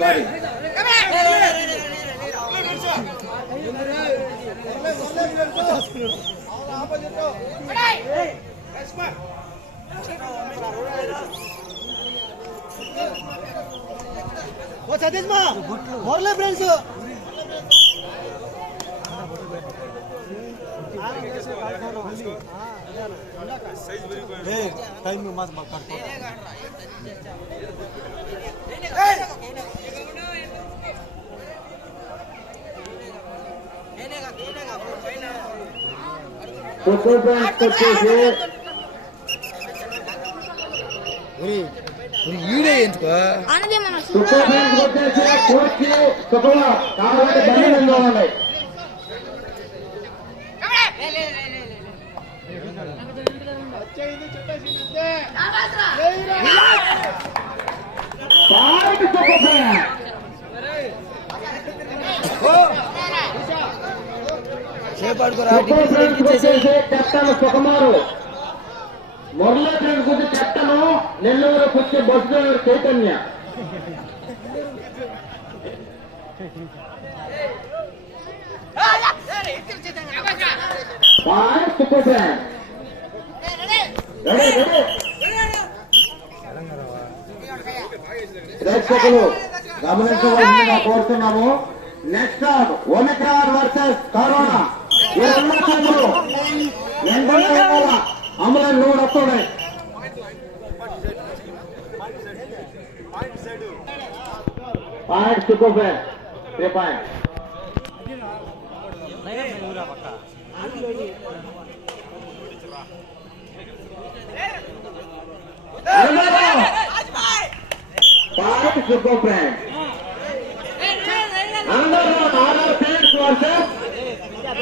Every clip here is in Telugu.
సారీ సతీష్ మా మొరలే ఫ్రెండ్స్ టైం ఈడే ఎందుకో సుకుమారు మురళీ ఫ్రెండ్ గురించి చెప్తాను. నెల్లూరు వచ్చే bus driver Chaitanya super friend ప్రేక్షకులు గమనించవలసిందిగా కోరుతున్నాము. నెక్స్ట్ ఒమిక్రాన్ వర్సెస్ కరోనా ఈ 2 నిమిషాలు అమలు 100 వస్తున్నాయి. పాయింట్ సూపర్ ఫ్రెండ్ 3 పాయింట్. Point super friend.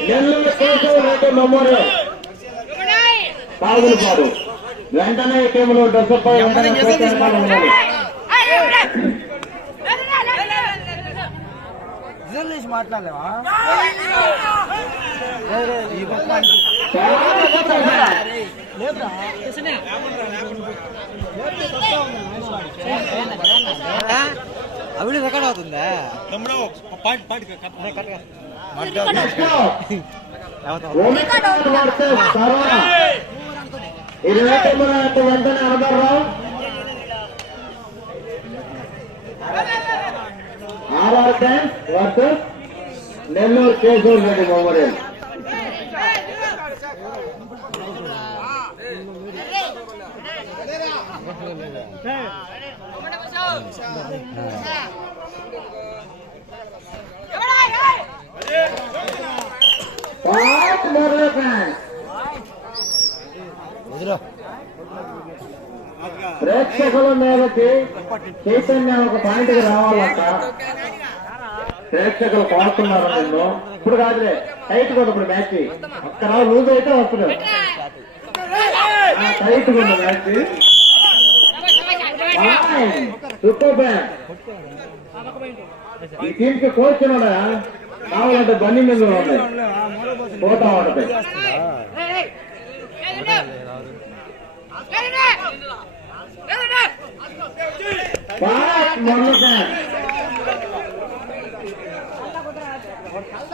Nellore Keshava Reddy memorial పాల్గొనపాడు. వెంటనే ఈ టీంలో డ్రెస్అప్ మాట్లాడలేవా అవి రికార్డ్ అవుతుందా? వెంటనే అనగారావు RR times versus Nellore Keshava Reddy memorial. ప్రేక్షకుల మీదకి చైతన్య ఒక పాయింట్కి రావాలంట. ప్రేక్షకులు కోరుతున్నారు నిన్ను. ఇప్పుడు కాదులే, టైట్ కూడా ఇప్పుడు మ్యాచ్ అక్కడ లూజ్ అయితే వస్తున్నాడు. టైట్ కూడా మ్యాచ్ సూపర్ బ్యాండ్. ఈ టీమ్ కి కోచ్ ఉన్నాడా? కావాలంటే బండి మీద ఉన్నాయి ఫోటో ఉంటుంది.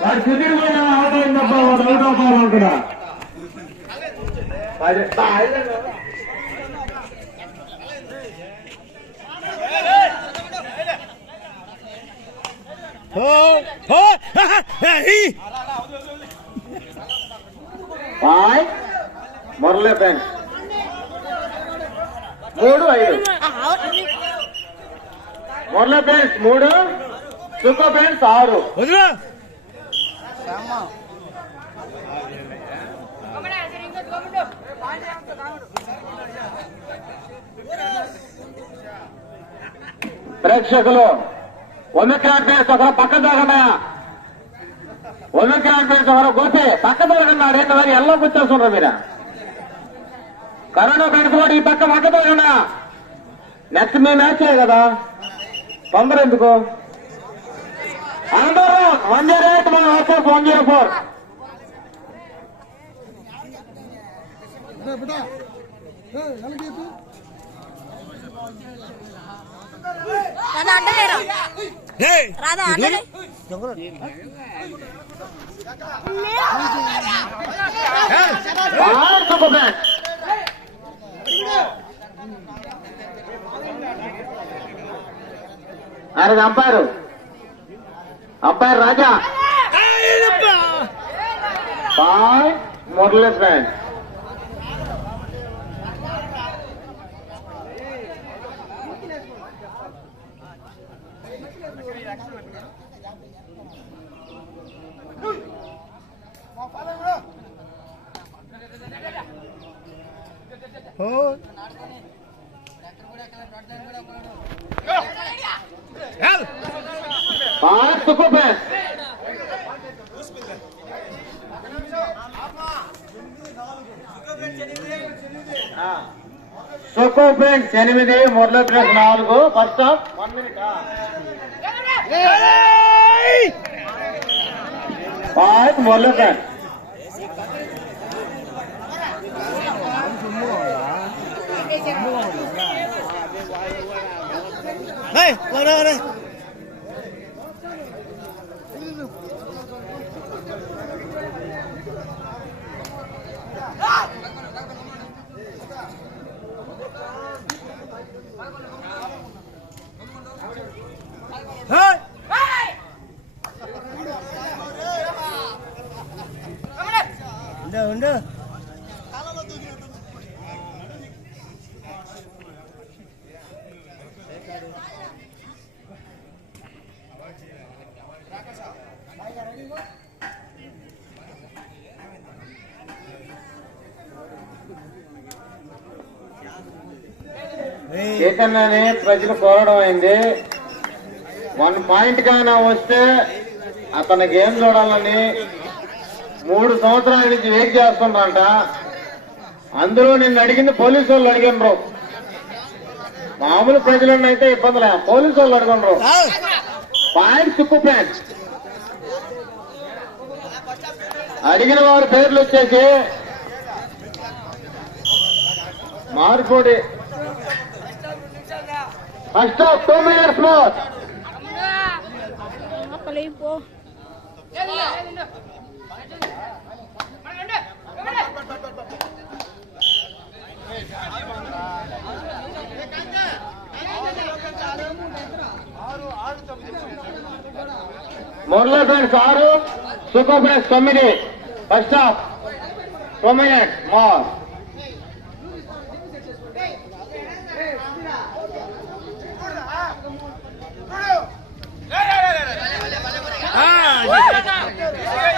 వాడు సుధీర్ పోయినా అవుట్ అయిందబ్బా, వాడు అవుట్ అవ్వాలనుకున్నా. Murali friend 3-5. Murali friends 3, super friends 6. ప్రేక్షకులు ఒమిక్రాన్ పేరు ఒకరు పక్క దొరకన్నాయా? ఒమిక్రాన్ పేరు ఒకరు గోపి పక్క దొరకన్నాడు. ఏంటో ఎల్లో కూర్చోస్తున్నారు మీరు. కరోనా పేరుతో ఈ పక్క దొరకన్నా. నెక్స్ట్ మీ మ్యాచే కదా, తొందర ఎందుకు? అందరూ 108 మన వర్సెస్ 104. రాధా అంటే ఆయన umpire Raja Murali friend Suko friends 8 Murali friends 4 first half 1 minute Murali friends ఉండు చైతన్యని ప్రజలు కోరడం అయింది 1 పాయింట్ గానా వస్తే అతనికి ఏం చూడాలని 3 సంవత్సరాల నుంచి వెయిట్ చేస్తుండ్రంట. అందులో నిన్ను అడిగింది పోలీసు వాళ్ళు అడిగినరు, మామూలు ప్రజలను అయితే ఇబ్బందులే, పోలీసు వాళ్ళు అడిగినరు. పాయింట్ సుక్కు పాయింట్ అడిగిన వారి పేర్లు వచ్చేసి మార్పూడి first half 2 minutes more. Murali friends 6, Suko friends 9. First half 2 minutes more.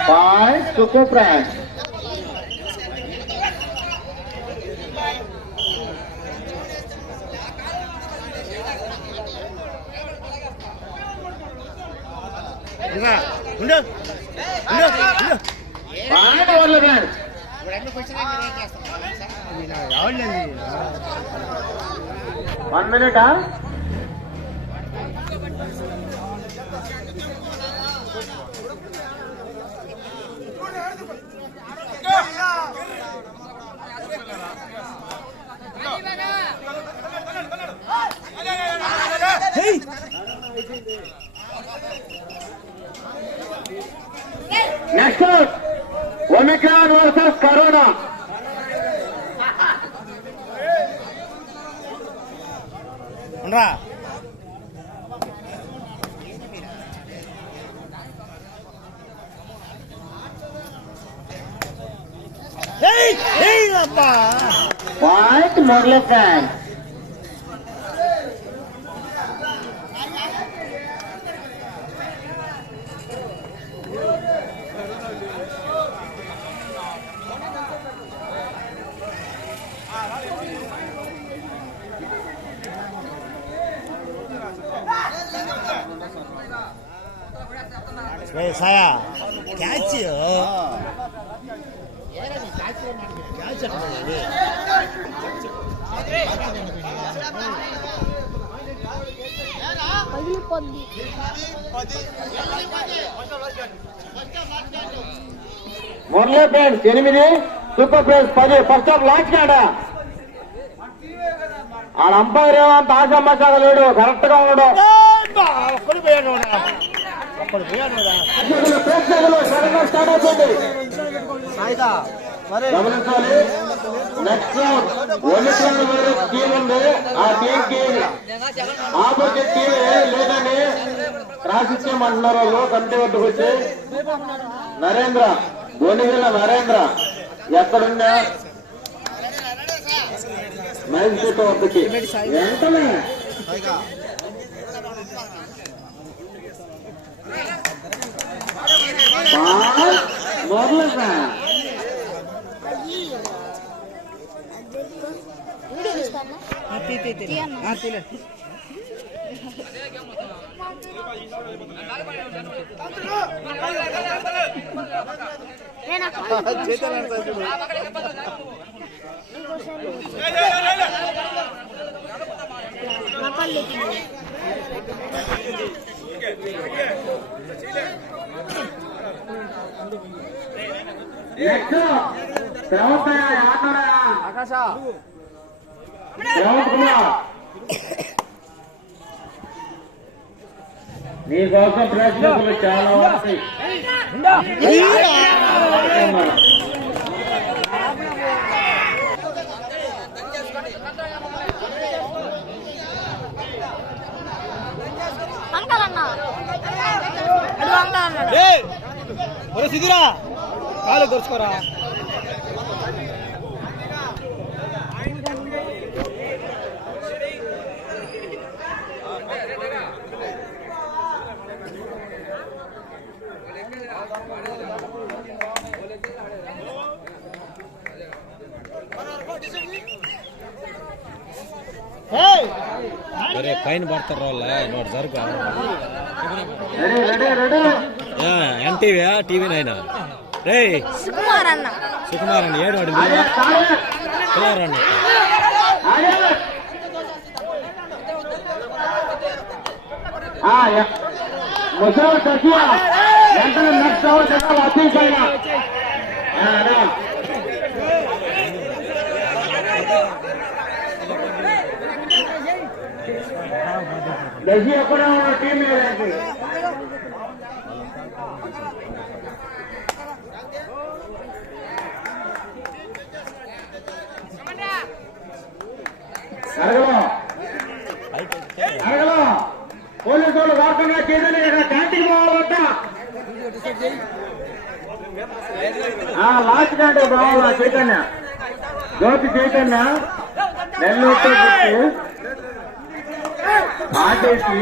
Point Suko Friends. Point Muరళీ Friends. 1 minute. Next out, Omicron versus Corona. Point Muరళీ Friends. సాయా catch Murali friends 8, super friends 10. First half last కాడ ఆడ అంపైర్ ఏమంత ఆశామాషాగా లేడు, కరెక్ట్ గా ఉండడు. ప్రేక్షకులు సడన్గా స్టార్ట్ అవుతుంది, గమనించాలి. నెక్స్ట్ రౌండ్ ఒలిపియాడ్ వేరే టీం ఉంది, ఆ టీం కి ఆపోజిట్ టీం లేదని రాసిచ్చేయమంటున్నారు వాళ్ళు. కమిటీ వద్దకు వచ్చి నరేంద్ర గోనిగిల్ల నరేంద్ర ఎక్కడున్నా మైసూట్ వద్దకి వెంటనే మొదలు నీకోసం ప్రేక్షకులు చాలా వస్తాయి. సిద్ధిరా కాలు దొరుచుకోరా. పైన పడతారు వాళ్ళ నోటి జరుగు ఎన్టీవీ టీవీ నైనా రే సుకుమార్ అన్న ఏడు వాడి పిల్లవారన్న ముసలి సచివ వెంటనే నెక్స్ట్ అవర్ అతిశైనా దశి ఎక్కడ ఉన్న టీం ఏదండి అడగలో పోలీసు వాళ్ళు వార్తగా చేయదని క్యాంటీన్ పోవాలంట. లాస్ట్ కంటే బాగా చైతన్య జ్యోతి చైతన్య నెల్లూరు ఆటేసి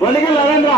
కొలిగి నరేంద్ర